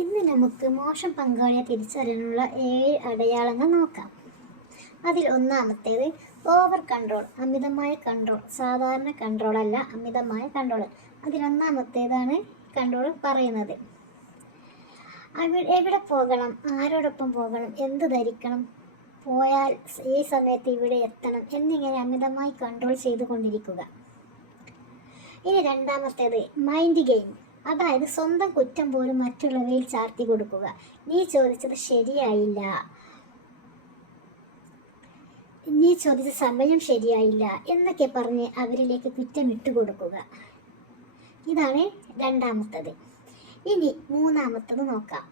ഇന്ന് നമുക്ക് മോശം പങ്കാളിയെ തിരിച്ചറിയാനുള്ള ഏഴ് അടയാളങ്ങൾ നോക്കാം. അതിൽ ഒന്നാമത്തേത് ഓവർ കൺട്രോൾ അമിതമായ കൺട്രോൾ സാധാരണ കൺട്രോൾ അല്ല അമിതമായ കൺട്രോൾ അതിലൊന്നാമത്തേതാണ് കൺട്രോൾ പറയുന്നത്. എവിടെ പോകണം ആരോടൊപ്പം പോകണം എന്ത് ധരിക്കണം പോയാൽ ഈ സമയത്ത് ഇവിടെ എത്തണം എന്നിങ്ങനെ അമിതമായി കൺട്രോൾ ചെയ്തുകൊണ്ടിരിക്കുക. ഇനി രണ്ടാമത്തേത് മൈൻഡ് ഗെയിം അതായത് സ്വന്തം കുറ്റം പോലും മറ്റുള്ളവയിൽ ചാർത്തി കൊടുക്കുക. നീ ചോദിച്ചത് ശരിയായില്ല. നീ ചോദിച്ച സമയം ശരിയായില്ല എന്നൊക്കെ പറഞ്ഞ് അവരിലേക്ക് കുറ്റം ഇട്ടുകൊടുക്കുക ഇതാണ് രണ്ടാമത്തത്. ഇനി മൂന്നാമത്തത് നോക്കാം.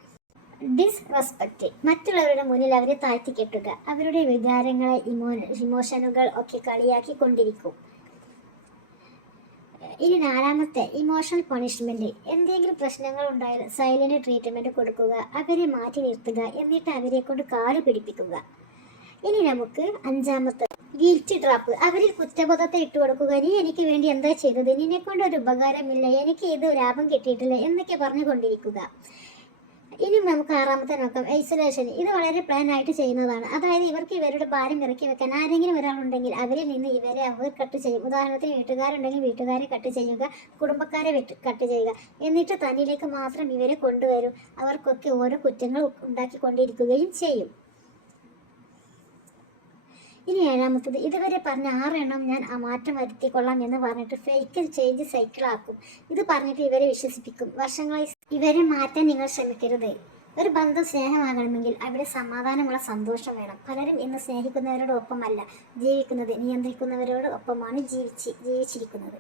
ഡിസ്റെസ്പെക്റ്റ് മറ്റുള്ളവരുടെ മുന്നിൽ അവരെ താഴ്ത്തിക്കെട്ടുക അവരുടെ വികാരങ്ങളെ ഇമോ ഇമോഷനുകൾ ഒക്കെ കളിയാക്കി കൊണ്ടിരിക്കും ഇനി നാലാമത്തെ ഇമോഷണൽ പണിഷ്മെന്റ് എന്തെങ്കിലും പ്രശ്നങ്ങൾ ഉണ്ടായാൽ സൈലന്റ് ട്രീറ്റ്മെന്റ് കൊടുക്കുക അവരെ മാറ്റി നിർത്തുക എന്നിട്ട് അവരെ കൊണ്ട് കാൽ പിടിപ്പിക്കുക. ഇനി നമുക്ക് അഞ്ചാമത്തെ ഗിൽറ്റ് ഡ്രോപ്പ് അവരിൽ കുറ്റബോധത്തെ ഇട്ട് കൊടുക്കുക. നീ എനിക്ക് വേണ്ടി എന്താ ചെയ്തത്? നിന്നെ കൊണ്ട് ഒരു ഉപകാരമില്ല. എനിക്ക് ഇത് ലാഭം കിട്ടിയിട്ടില്ല. എന്നൊക്കെ പറഞ്ഞുകൊണ്ടിരിക്കുക. ഇനി നമുക്ക് ആറാമത്തെ നോക്കാം. ഐസൊലേഷൻ ഇത് വളരെ പ്ലാൻ ആയിട്ട് ചെയ്യുന്നതാണ്. അതായത് ഇവർക്ക് ഇവരുടെ ഭാരം ഇറക്കി വെക്കാൻ ആരെങ്കിലും ഒരാളുണ്ടെങ്കിൽ അവരിൽ നിന്ന് ഇവരെ അവർ കട്ട് ചെയ്യും. ഉദാഹരണത്തിന് വീട്ടുകാരുണ്ടെങ്കിൽ വീട്ടുകാരെ കട്ട് ചെയ്യുക കുടുംബക്കാരെ കട്ട് ചെയ്യുക. എന്നിട്ട് തന്നിലേക്ക് മാത്രം ഇവരെ കൊണ്ടുവരും. അവർക്കൊക്കെ ഓരോ കുറ്റങ്ങൾ ഉണ്ടാക്കിക്കൊണ്ടിരിക്കുകയും ചെയ്യും. ഇനി ഏഴാമത്തത് ഇതുവരെ പറഞ്ഞ ആറെണ്ണം ഞാൻ മാറ്റം വരുത്തിക്കൊള്ളാം എന്ന് പറഞ്ഞിട്ട് ഫേക്ക് ചേഞ്ച് സൈക്കിളാക്കും ഇത് പറഞ്ഞിട്ട് ഇവരെ വിശ്വസിപ്പിക്കും. വർഷങ്ങളായി ഇവരെ മാറ്റാൻ നിങ്ങൾ ശ്രമിക്കരുത്. ഒരു ബന്ധം സ്നേഹമാകണമെങ്കിൽ അവിടെ സമാധാനമുള്ള സന്തോഷം വേണം. പലരും ഇന്ന് സ്നേഹിക്കുന്നവരോടൊപ്പമല്ല ജീവിക്കുന്നത്. നിയന്ത്രിക്കുന്നവരോട് ഒപ്പമാണ് ജീവിച്ച് ജീവിച്ചിരിക്കുന്നത്.